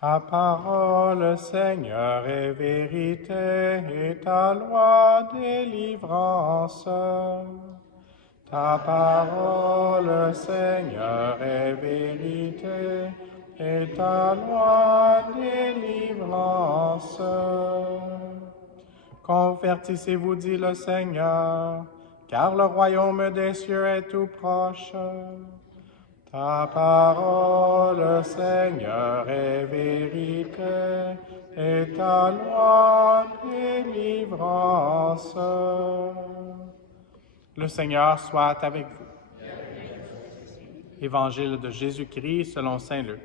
Ta parole, Seigneur, est vérité et ta loi délivrance. Ta parole, Seigneur, est vérité et ta loi délivrance. Convertissez-vous, dit le Seigneur, car le royaume des cieux est tout proche. Ta parole, Seigneur, est vérité, et ta loi délivrance. Le Seigneur soit avec vous. Évangile de Jésus-Christ selon saint Luc.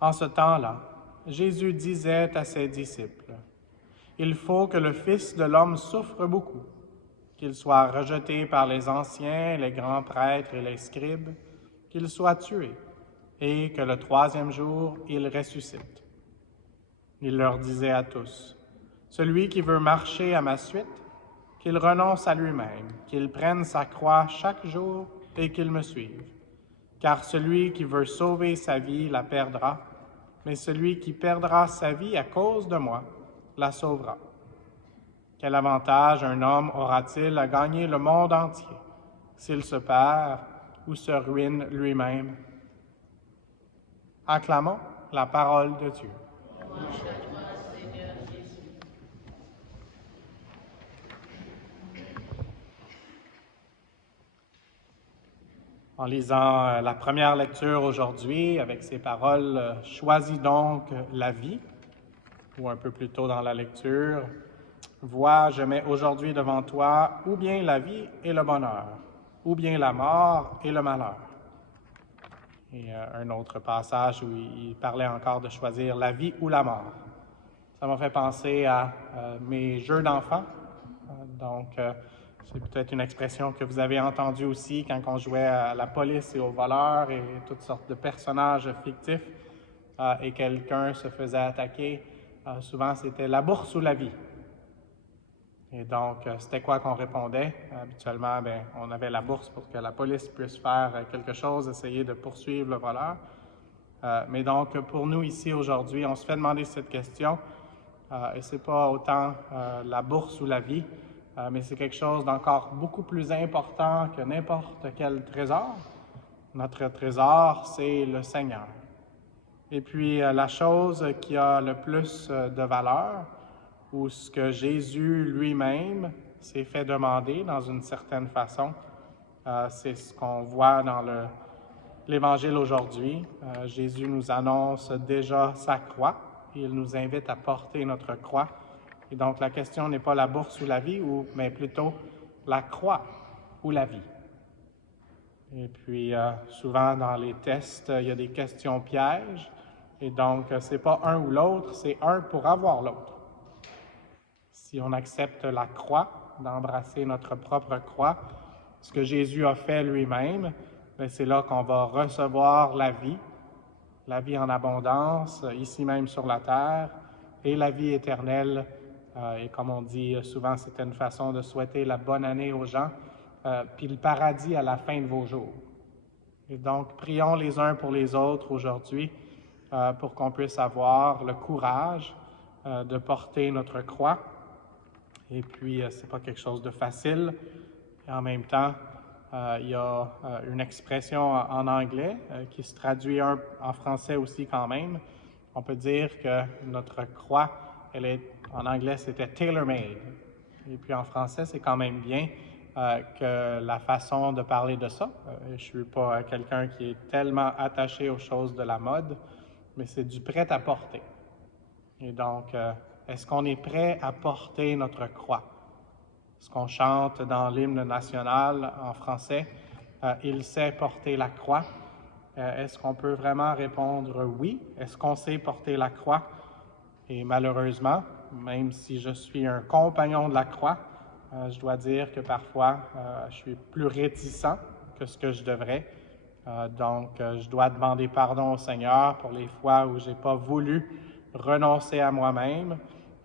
En ce temps-là, Jésus disait à ses disciples, « Il faut que le Fils de l'homme souffre beaucoup, qu'il soit rejeté par les anciens, les grands prêtres et les scribes, qu'il soit tué, et que le troisième jour, il ressuscite. » Il leur disait à tous, « Celui qui veut marcher à ma suite, qu'il renonce à lui-même, qu'il prenne sa croix chaque jour et qu'il me suive. Car celui qui veut sauver sa vie la perdra, mais celui qui perdra sa vie à cause de moi la sauvera. Quel avantage un homme aura-t-il à gagner le monde entier s'il se perd ou se ruine lui-même? » Acclamons la parole de Dieu. En lisant la première lecture aujourd'hui avec ces paroles « Choisis donc la vie », ou un peu plus tôt dans la lecture, « Vois, je mets aujourd'hui devant toi ou bien la vie et le bonheur, ou bien la mort et le malheur. » Et un autre passage où il parlait encore de choisir la vie ou la mort. Ça m'a fait penser à mes jeux d'enfants. C'est peut-être une expression que vous avez entendue aussi quand on jouait à la police et aux voleurs et toutes sortes de personnages fictifs et quelqu'un se faisait attaquer. Souvent, c'était la bourse ou la vie. Et donc, c'était quoi qu'on répondait? Habituellement, on avait la bourse pour que la police puisse faire quelque chose, essayer de poursuivre le voleur. Mais donc, pour nous ici aujourd'hui, on se fait demander cette question. Et ce n'est pas autant la bourse ou la vie, mais c'est quelque chose d'encore beaucoup plus important que n'importe quel trésor. Notre trésor, c'est le Seigneur. Et puis, la chose qui a le plus de valeur, ou ce que Jésus lui-même s'est fait demander dans une certaine façon, c'est ce qu'on voit dans l'Évangile aujourd'hui. Jésus nous annonce déjà sa croix. Il nous invite à porter notre croix. Et donc, la question n'est pas la bourse ou la vie, mais plutôt la croix ou la vie. Et puis, souvent dans les tests, il y a des questions pièges. Et donc, ce n'est pas un ou l'autre, c'est un pour avoir l'autre. Si on accepte la croix, d'embrasser notre propre croix, ce que Jésus a fait lui-même, c'est là qu'on va recevoir la vie en abondance, ici même sur la terre, et la vie éternelle. Et comme on dit souvent, c'était une façon de souhaiter la bonne année aux gens, puis le paradis à la fin de vos jours. Et donc, prions les uns pour les autres aujourd'hui pour qu'on puisse avoir le courage de porter notre croix. Et puis, ce n'est pas quelque chose de facile. Et en même temps, il y a une expression en anglais qui se traduit en français aussi quand même. On peut dire que notre croix, en anglais, c'était « tailor-made ». Et puis en français, c'est quand même bien que la façon de parler de ça. Je ne suis pas quelqu'un qui est tellement attaché aux choses de la mode, mais c'est du prêt-à-porter. Et donc, est-ce qu'on est prêt à porter notre croix? Ce qu'on chante dans l'hymne national en français, « Il sait porter la croix ». Est-ce qu'on peut vraiment répondre oui? Est-ce qu'on sait porter la croix? Et malheureusement, même si je suis un compagnon de la croix, je dois dire que parfois, je suis plus réticent que ce que je devrais. Donc, je dois demander pardon au Seigneur pour les fois où je n'ai pas voulu renoncer à moi-même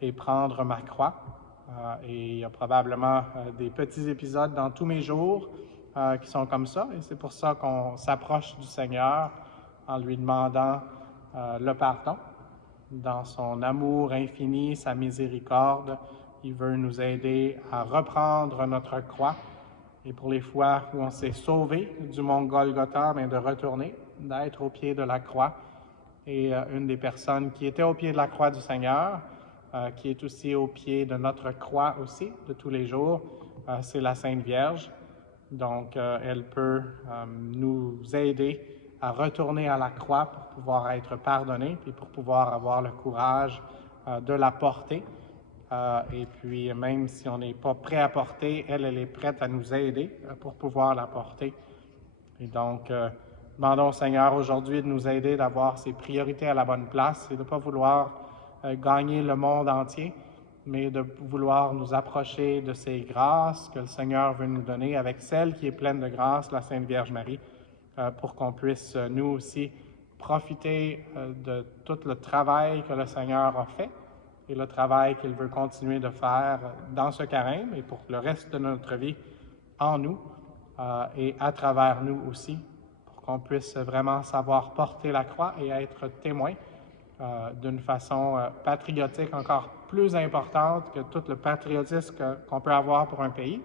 et prendre ma croix. Et il y a probablement des petits épisodes dans tous mes jours qui sont comme ça, et c'est pour ça qu'on s'approche du Seigneur en lui demandant le pardon. Dans son amour infini, sa miséricorde, il veut nous aider à reprendre notre croix. Et pour les fois où on s'est sauvé du mont Golgotha, de retourner, d'être au pied de la croix. Et une des personnes qui était au pied de la croix du Seigneur, qui est aussi au pied de notre croix aussi, de tous les jours, c'est la Sainte Vierge. Donc, elle peut nous aider à retourner à la croix pour pouvoir être pardonnés, puis pour pouvoir avoir le courage de la porter. Et puis, même si on n'est pas prêt à porter, elle est prête à nous aider pour pouvoir la porter. Et donc, demandons au Seigneur aujourd'hui de nous aider d'avoir ses priorités à la bonne place et de ne pas vouloir gagner le monde entier, mais de vouloir nous approcher de ces grâces que le Seigneur veut nous donner avec celle qui est pleine de grâce, la Sainte Vierge Marie, pour qu'on puisse nous aussi profiter de tout le travail que le Seigneur a fait et le travail qu'il veut continuer de faire dans ce carême et pour le reste de notre vie en nous et à travers nous aussi, pour qu'on puisse vraiment savoir porter la croix et être témoin d'une façon patriotique encore plus importante que tout le patriotisme qu'on peut avoir pour un pays,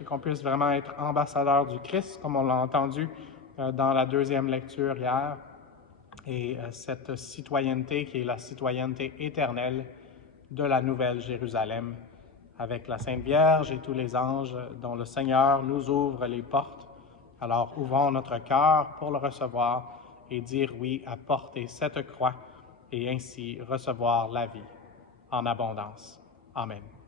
et qu'on puisse vraiment être ambassadeur du Christ, comme on l'a entendu dans la deuxième lecture hier, et cette citoyenneté qui est la citoyenneté éternelle de la Nouvelle Jérusalem, avec la Sainte Vierge et tous les anges dont le Seigneur nous ouvre les portes. Alors ouvrons notre cœur pour le recevoir et dire oui à porter cette croix et ainsi recevoir la vie en abondance. Amen.